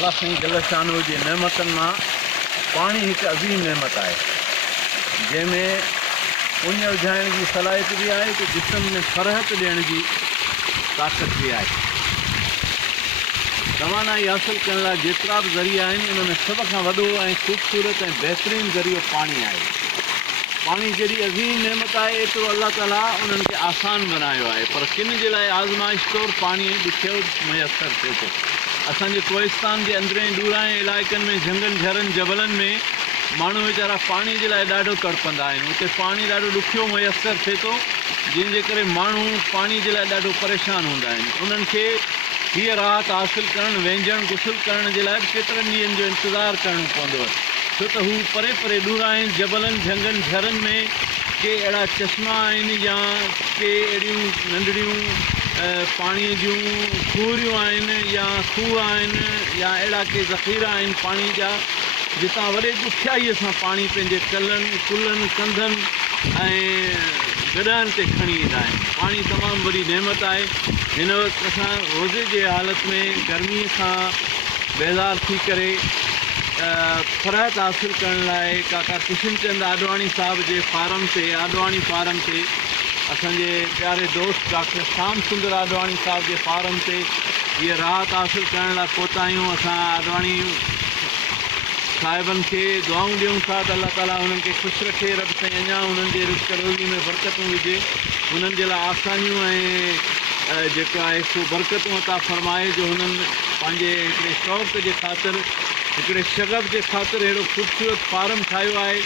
अल्लाह साईं जल शानो जी नेमतनि मां पाणी हिकु अज़ीम नेमत आहे जंहिंमें पुण्य विझाइण जी सलाहियत बि आहे त जिस्म में फ़रहत ॾियण जी ताक़त बि आहे। तवानाई हासिल करण लाइ जेतिरा बि ज़रिया आहिनि उन में सभ खां वॾो ऐं ख़ूबसूरत ऐं बहितरीनु ज़रियो पाणी आहे। पाणी जहिड़ी अज़ीम नेमत आहे एतिरो अल्लाह ताला उन्हनि खे आसान बनायो आहे, पर किन जे लाइ आज़माइश तौरु पाणी ॾुखियो मुयसरु थिए थो। असांजे कोहिस्तान जे अंदरें ॾूरांए इलाइक़नि में झंगनि झरनि जबलनि में माण्हू वीचारा पाणी जे लाइ ॾाढो तड़पंदा आहिनि। उते पाणी ॾाढो ॾुखियो मुयसरु थिए थो, जंहिंजे करे माण्हू पाणी जे लाइ ॾाढो परेशान हूंदा आहिनि। उन्हनि खे हीअ राहत हासिलु करणु, वेंझणु गुसल करण जे लाइ केतिरनि ॾींहंनि जो इंतज़ारु करणो पवंदो आहे, छो त हू परे परे ॾूरांए जबलनि झंगनि झरनि में के अहिड़ा चश्मा आहिनि या के अहिड़ियूं नंढड़ियूं पाणीअ जूं खूहरियूं आहिनि या खूह आहिनि या अहिड़ा के ज़ख़ीरा आहिनि पाणी जा, जितां वॾे ॾुखियाईअ सां पाणी पंहिंजे कलनि कुल्हनि कंधनि ऐं गॾाइनि ते खणी ईंदा आहिनि। पाणी तमामु वॾी नेमत आहे। हिन वक़्तु असां रोज़े जे हालत में गर्मीअ खां बेज़ार थी करे फ़रहत हासिलु करण लाइ काका किशन चंद आडवाणी साहिब जे फारम ते आडवाणी फारम ते असांजे प्यारे दोस्त डॉक्टर श्याम सुंदर आडवाणी साहिब जे फारम ते हीअ राहत हासिलु करण लाइ पहुता आहियूं। असां आडवाणी साहिबनि खे दुआऊं ॾियूं था त अल्लाह ताला हुननि खे ख़ुशि रखे, रब साईं अञा हुननि जे रिज़्क़ रोज़ी में बरकतूं विझे, हुननि जे लाइ आसानियूं ऐं जेको आहे सो बरकतूं अता फ़रमाए, जो हुननि पंहिंजे हिकिड़े शौक़ जे ख़ातिर हिकिड़े शगफ़ जे ख़ातिर अहिड़ो ख़ूबसूरत फारम ठाहियो आहे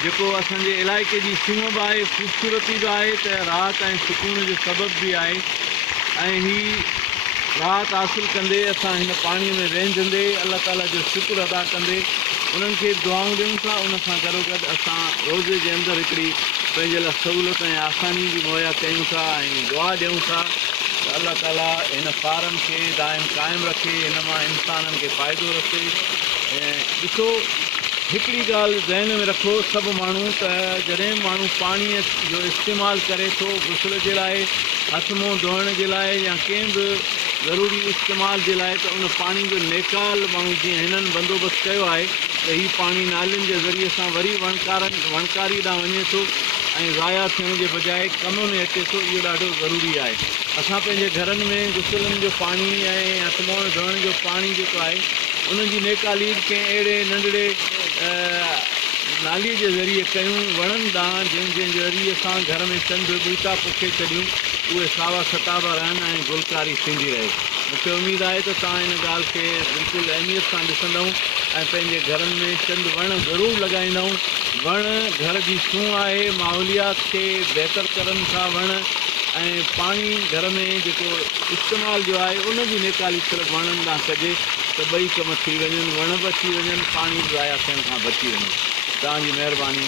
जेको असांजे इलाइक़े जी सूंहं बि आहे, ख़ूबसूरती बि आहे, त राहत ऐं सुकून जो सबबु बि आहे। ऐं हीअ राहत हासिलु कंदे असां हिन पाणीअ में वेंझंदे अल्लाह ताला जो शुक्र अदा कंदे उन्हनि खे दुआऊं ॾियूं था। उन सां गॾोगॾु असां रोज़े जे अंदरि हिकिड़ी पंहिंजे लाइ सहूलियत ऐं आसानी बि मुहैया कयूं था ऐं दुआ ॾियूं था त अल्लाह ताला हिन फारम खे दाइम क़ाइमु रखे, हिन मां इंसाननि खे फ़ाइदो रखे। ऐं ॾिसो, हिकिड़ी ॻाल्हि ज़हन में रखो सभु माण्हू त जॾहिं माण्हू पाणीअ जो इस्तेमालु करे थो गुसल जे लाइ, हथ मुंहुं धोइण जे लाइ या कंहिं बि ज़रूरी इस्तेमाल जे लाइ, त उन पाणी जो नेकाल माण्हू जीअं हिननि बंदोबस्तु कयो आहे त हीउ पाणी नालियुनि जे ज़रिए सां वरी वणकारी ॾांहुं वञे थो ऐं ज़ाया थियण जे बजाए कम में अचे थो। इहो ॾाढो ज़रूरी आहे। असां पंहिंजे घरनि में गुसलनि जो पाणी ऐं हथ मुंहुं धोइण जो पाणी जेको आहे उन्हनि जी नेकाली कंहिं अहिड़े नंढड़े नालीअ जे ज़रिए कयूं, वणनि ॾांहुं जंहिंजे ज़रिए सां घर में चंद ॿूटा पोखे छॾियूं, उहे सावा सताबा रहनि ऐं गुलकारी थींदी रहे। मूंखे उमेदु आहे त तव्हां हिन ॻाल्हि खे बिल्कुलु अहमियत सां ॾिसंदव ऐं पंहिंजे घरनि में चंद वण ज़रूरु लॻाईंदव। वण घर जी सूंहं आहे, माहौलियात खे बहितर करनि था वण, ऐं पाणी घर में जेको इस्तेमालु जो आहे उन जी नेकाली सिर्फ़ु वणनि ॾांहुं कजे त ॿई कम थी वञनि, वण बि अची वञनि, पाणी बि ज़ाया थियण खां बची वञे। तव्हांजी महिरबानी।